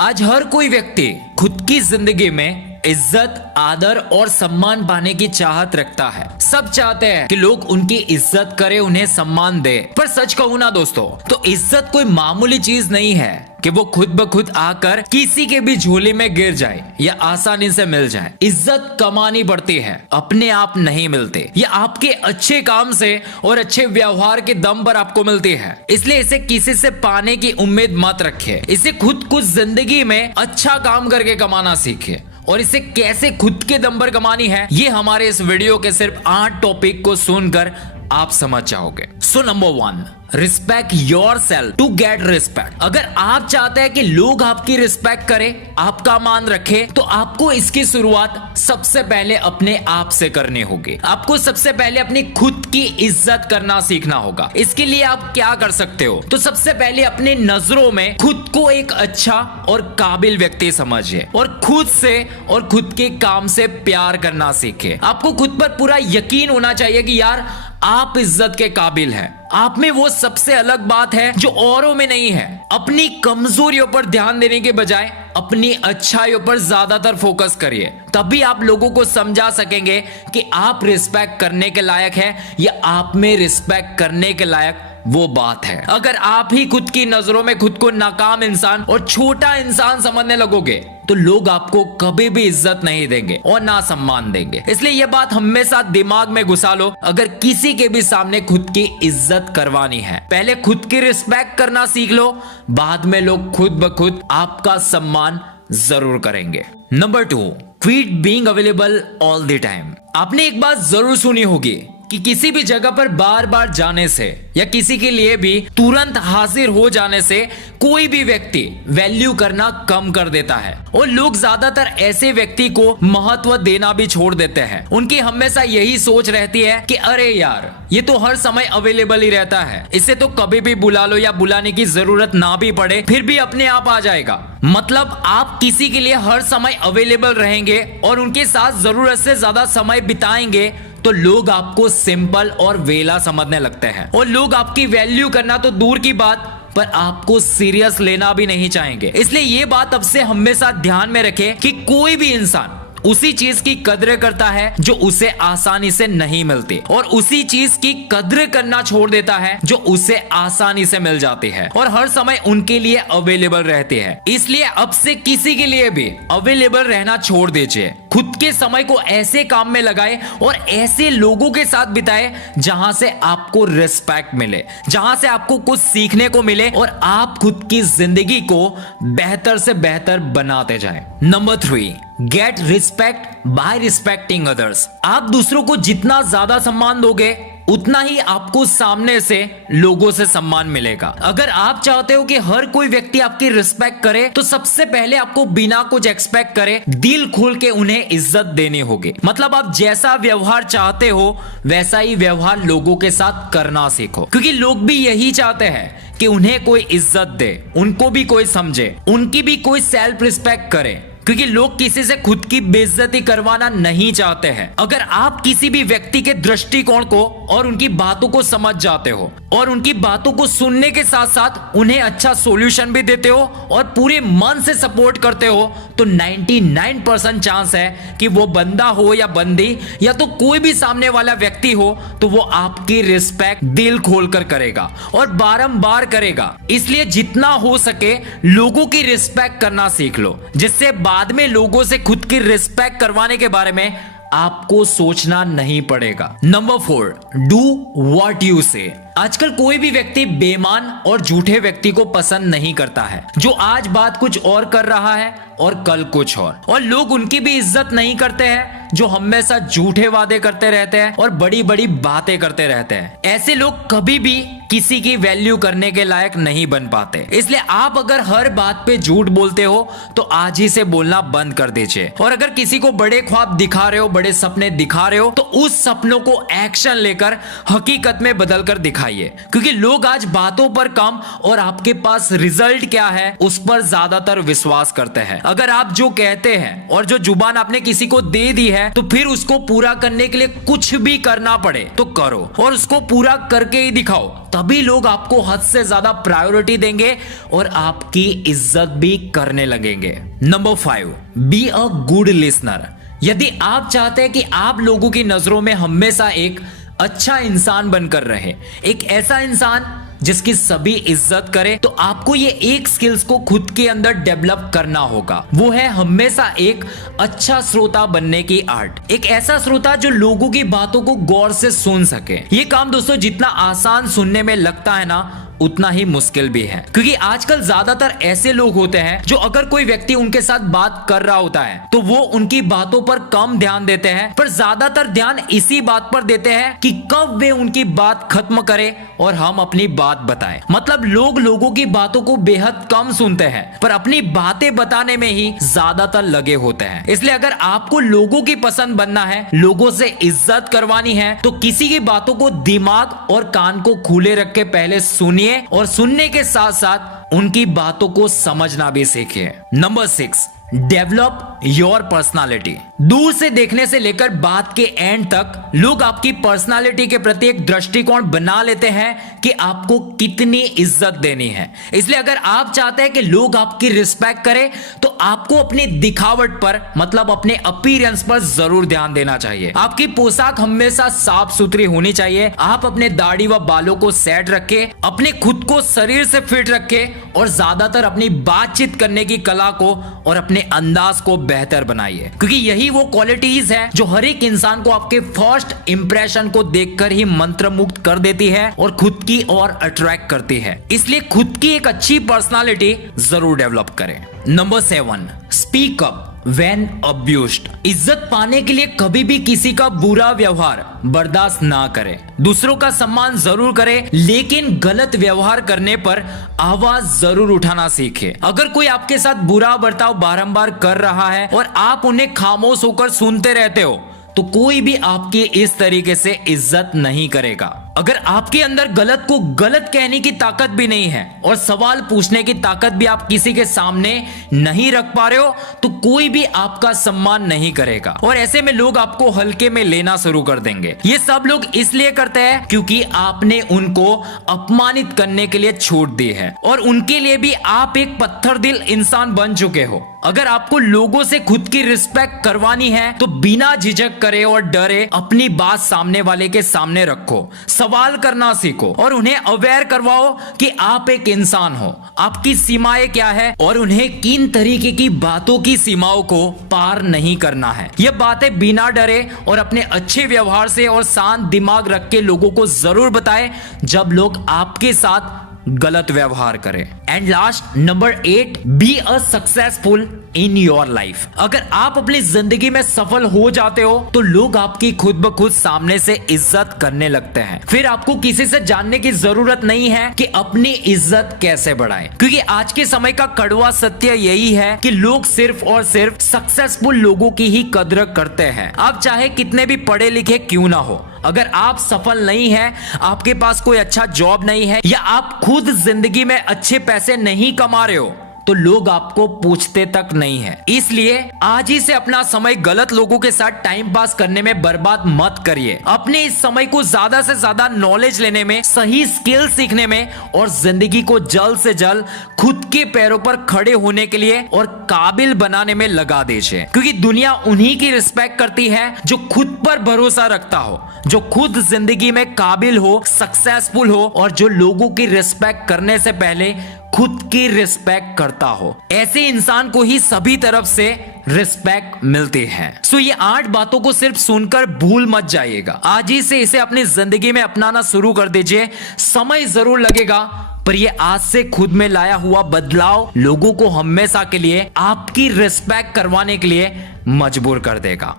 आज हर कोई व्यक्ति खुद की जिंदगी में इज्जत, आदर और सम्मान पाने की चाहत रखता है। सब चाहते हैं कि लोग उनकी इज्जत करें, उन्हें सम्मान दे। पर सच कहूं ना दोस्तों, तो इज्जत कोई मामूली चीज नहीं है कि वो खुद ब खुद आकर किसी के भी झोली में गिर जाए या आसानी से मिल जाए। इज्जत कमानी पड़ती है, अपने आप नहीं मिलती। ये आपके अच्छे काम से और अच्छे व्यवहार के दम पर आपको मिलती है। इसलिए इसे किसी से पाने की उम्मीद मत रखिए। इसे खुद कुछ जिंदगी में अच्छा काम करके कमाना सीखिए। और इसे कैसे खुद के दम पर कमानी है, ये हमारे इस वीडियो के सिर्फ 8 टॉपिक को सुनकर आप समझ जाओगे। So number 1, respect yourself to get respect. अगर आप चाहते हैं कि लोग आपकी रिस्पेक्ट करें, आपका मान रखें, तो आपको इसकी शुरुआत सबसे पहले अपने आप से करनी होगी। आपको सबसे पहले अपनी खुद की इज्जत करना सीखना होगा। इसके लिए आप क्या कर सकते हो, तो सबसे पहले अपने नजरों में खुद को एक अच्छा और काबिल व्यक्ति समझिए और खुद से और खुद के काम से प्यार करना सीखे। आपको खुद पर पूरा यकीन होना चाहिए कि यार आप इज्जत के काबिल हैं। आप में वो सबसे अलग बात है जो औरों में नहीं है। अपनी कमजोरियों पर ध्यान देने के बजाय अपनी अच्छाइयों पर ज्यादातर फोकस करिए। तभी आप लोगों को समझा सकेंगे कि आप रिस्पेक्ट करने के लायक हैं या आप में रिस्पेक्ट करने के लायक वो बात है। अगर आप ही खुद की नजरों में खुद को नाकाम इंसान और छोटा इंसान समझने लगोगे, तो लोग आपको कभी भी इज्जत नहीं देंगे और ना सम्मान देंगे। इसलिए यह बात हमेशा दिमाग में घुसा लो। अगर किसी के भी सामने खुद की इज्जत करवानी है, पहले खुद की रिस्पेक्ट करना सीख लो, बाद में लोग खुद ब खुद आपका सम्मान जरूर करेंगे। Number 2, quit being available all the time. आपने एक बात जरूर सुनी होगी कि किसी भी जगह पर बार बार जाने से या किसी के लिए भी तुरंत हाजिर हो जाने से कोई भी व्यक्ति वैल्यू करना कम कर देता है और लोग ज्यादातर ऐसे व्यक्ति को महत्व देना भी छोड़ देते हैं। उनकी हमेशा यही सोच रहती है कि अरे यार, ये तो हर समय अवेलेबल ही रहता है, इसे तो कभी भी बुला लो या बुलाने की जरूरत ना भी पड़े, फिर भी अपने आप आ जाएगा। मतलब आप किसी के लिए हर समय अवेलेबल रहेंगे और उनके साथ जरूरत से ज्यादा समय बिताएंगे, तो लोग आपको सिंपल और वेला समझने लगते हैं और लोग आपकी वैल्यू करना तो दूर की बात, पर आपको सीरियस लेना भी नहीं चाहेंगे। इसलिए ये बात अब से हमेशा ध्यान में रखें कि कोई भी इंसान उसी चीज की कद्र करता है जो उसे आसानी से नहीं मिलती और उसी चीज की कद्र करना छोड़ देता है जो उसे आसानी से मिल जाती है और हर समय उनके लिए अवेलेबल रहती है। इसलिए अब से किसी के लिए भी अवेलेबल रहना छोड़ दीजिए। खुद के समय को ऐसे काम में लगाए और ऐसे लोगों के साथ बिताए जहां से आपको रिस्पेक्ट मिले, जहां से आपको कुछ सीखने को मिले और आप खुद की जिंदगी को बेहतर से बेहतर बनाते जाएं। Number 3, get respect by respecting others. आप दूसरों को जितना ज्यादा सम्मान दोगे, उतना ही आपको सामने से लोगों से सम्मान मिलेगा। अगर आप चाहते हो कि हर कोई व्यक्ति आपकी रिस्पेक्ट करे, तो सबसे पहले आपको बिना कुछ एक्सपेक्ट करे दिल खोल के उन्हें इज्जत देनी होगी। मतलब आप जैसा व्यवहार चाहते हो वैसा ही व्यवहार लोगों के साथ करना सीखो, क्योंकि लोग भी यही चाहते हैं कि उन्हें कोई इज्जत दे, उनको भी कोई समझे, उनकी भी कोई सेल्फ रिस्पेक्ट करे, क्योंकि लोग किसी से खुद की बेइज्जती करवाना नहीं चाहते हैं। अगर आप किसी भी व्यक्ति के दृष्टिकोण को और उनकी बातों को समझ जाते हो और उनकी बातों को सुनने के साथ साथ उन्हें अच्छा सॉल्यूशन भी देते हो और पूरे मन से सपोर्ट करते हो, तो 99% चांस है कि वो बंदा हो या बंदी या तो कोई भी सामने वाला व्यक्ति हो, तो वो आपकी रिस्पेक्ट दिल खोलकर करेगा और बारंबार करेगा। इसलिए जितना हो सके लोगों की रिस्पेक्ट करना सीख लो, जिससे बाद में लोगों से खुद की रिस्पेक्ट करवाने के बारे में आपको सोचना नहीं पड़ेगा। नंबर 4, डू व्हाट यू से। आजकल कोई भी व्यक्ति बेईमान और झूठे व्यक्ति को पसंद नहीं करता है, जो आज बात कुछ और कर रहा है और कल कुछ और लोग उनकी भी इज्जत नहीं करते हैं जो हमेशा झूठे वादे करते रहते हैं और बड़ी बड़ी बातें करते रहते हैं। ऐसे लोग कभी भी किसी की वैल्यू करने के लायक नहीं बन पाते। इसलिए आप अगर हर बात पे झूठ बोलते हो तो आज ही से बोलना बंद कर दीजिए और अगर किसी को बड़े ख्वाब दिखा रहे हो, बड़े सपने दिखा रहे हो, तो उस सपनों को एक्शन लेकर हकीकत में बदल कर दिखाइए, क्योंकि लोग आज बातों पर कम और आपके पास रिजल्ट क्या है उस पर ज्यादातर विश्वास करते हैं। अगर आप जो कहते हैं और जो जुबान आपने किसी को दे दी है है तो फिर उसको पूरा करने के लिए कुछ भी करना पड़े तो करो और उसको पूरा करके ही दिखाओ, तभी लोग आपको हद से ज्यादा प्रायोरिटी देंगे और आपकी इज्जत भी करने लगेंगे। Number 5, be a good listener. यदि आप चाहते हैं कि आप लोगों की नजरों में हमेशा एक अच्छा इंसान बनकर रहे, एक ऐसा इंसान जिसकी सभी इज्जत करे, तो आपको ये एक स्किल्स को खुद के अंदर डेवलप करना होगा। वो है हमेशा एक अच्छा श्रोता बनने की आर्ट। एक ऐसा श्रोता जो लोगों की बातों को गौर से सुन सके। ये काम दोस्तों जितना आसान सुनने में लगता है ना, उतना ही मुश्किल भी है, क्योंकि आजकल ज्यादातर ऐसे लोग होते हैं जो अगर कोई व्यक्ति उनके साथ बात कर रहा होता है तो वो उनकी बातों पर कम ध्यान देते हैं, पर ज्यादातर ध्यान इसी बात पर देते हैं कि कब वे उनकी बात खत्म करें और हम अपनी बात बताएं। मतलब लोग लोगों की बातों को बेहद कम सुनते हैं, पर अपनी बातें बताने में ही ज्यादातर लगे होते हैं। इसलिए अगर आपको लोगों की पसंद बनना है, लोगों से इज्जत करवानी है, तो किसी की बातों को दिमाग और कान को खुले रख के पहले सुनिए और सुनने के साथ साथ उनकी बातों को समझना भी सीखिए। Number 6, develop your personality. दूर से देखने से लेकर बात के एंड तक लोग आपकी पर्सनालिटी के प्रति एक दृष्टिकोण बना लेते हैं कि आपको कितनी इज्जत देनी है। इसलिए अगर आप चाहते हैं कि लोग आपकी रिस्पेक्ट करें तो आपको अपनी दिखावट पर, मतलब अपने अपीयरेंस पर जरूर ध्यान देना चाहिए। आपकी पोशाक हमेशा साफ सुथरी होनी चाहिए। आप अपने दाढ़ी व बालों को सेट रखें, अपने खुद को शरीर से फिट रखें और ज्यादातर अपनी बातचीत करने की कला को और अपने अंदाज को बेहतर बनाइए, क्योंकि यही वो क्वालिटीज है जो हर एक इंसान को आपके फर्स्ट इंप्रेशन को देखकर ही मंत्रमुग्ध कर देती है और खुद की ओर अट्रैक्ट करती है। इसलिए खुद की एक अच्छी पर्सनालिटी जरूर डेवलप करें। Number 7, speak up when abused. इज्जत पाने के लिए कभी भी किसी का बुरा व्यवहार बर्दाश्त ना करें। दूसरों का सम्मान जरूर करें, लेकिन गलत व्यवहार करने पर आवाज जरूर उठाना सीखें। अगर कोई आपके साथ बुरा बर्ताव बारंबार कर रहा है और आप उन्हें खामोश होकर सुनते रहते हो, तो कोई भी आपकी इस तरीके से इज्जत नहीं करेगा। अगर आपके अंदर गलत को गलत कहने की ताकत भी नहीं है और सवाल पूछने की ताकत भी आप किसी के सामने नहीं रख पा रहे हो, तो कोई भी आपका सम्मान नहीं करेगा और ऐसे में लोग आपको हल्के में लेना शुरू कर देंगे। ये सब लोग इसलिए करते हैं क्योंकि आपने उनको अपमानित करने के लिए छूट दी है और उनके लिए भी आप एक पत्थर दिल इंसान बन चुके हो। अगर आपको लोगों से खुद की रिस्पेक्ट करवानी है तो बिना झिझक करे और डरे अपनी बात सामने वाले के सामने रखो, सवाल करना सीखो और उन्हें अवेयर करवाओ कि आप एक इंसान हो, आपकी सीमाएं क्या है और उन्हें किन तरीके की बातों की सीमाओं को पार नहीं करना है। ये बातें बिना डरे और अपने अच्छे व्यवहार से और शांत दिमाग रख के लोगों को जरूर बताएं जब लोग आपके साथ गलत व्यवहार करें। And last, number 8, be a successful in your life. अगर आप अपनी जिंदगी में सफल हो जाते हो तो लोग आपकी खुद ब खुद सामने से इज्जत करने लगते हैं। फिर आपको किसी से जानने की जरूरत नहीं है कि अपनी इज्जत कैसे बढ़ाएं, क्योंकि आज के समय का कड़वा सत्य यही है कि लोग सिर्फ और सिर्फ सक्सेसफुल लोगों की ही कद्र करते हैं। आप चाहे कितने भी पढ़े लिखे क्यों ना हो, अगर आप सफल नहीं हैं, आपके पास कोई अच्छा जॉब नहीं है या आप खुद जिंदगी में अच्छे पैसे नहीं कमा रहे हो, तो लोग आपको पूछते तक नहीं है। इसलिए आज ही से अपना समय गलत लोगों के साथ टाइम पास करने में बर्बाद मत करिए। अपने इस समय को ज्यादा से ज्यादा नॉलेज लेने में, सही स्किल सीखने में और जिंदगी को जल्द से जल्द खुद के पैरों पर खड़े होने के लिए और काबिल बनाने में लगा दीजिए, क्योंकि दुनिया उन्हीं की रिस्पेक्ट करती है जो खुद पर भरोसा रखता हो, जो खुद जिंदगी में काबिल हो, सक्सेसफुल हो और जो लोगों की रिस्पेक्ट करने से पहले खुद की रिस्पेक्ट करता हो। ऐसे इंसान को ही सभी तरफ से रिस्पेक्ट मिलती है। सो ये 8 बातों को सिर्फ सुनकर भूल मत जाइएगा, आज ही से इसे अपनी जिंदगी में अपनाना शुरू कर दीजिए। समय जरूर लगेगा, पर ये आज से खुद में लाया हुआ बदलाव लोगों को हमेशा के लिए आपकी रिस्पेक्ट करवाने के लिए मजबूर कर देगा।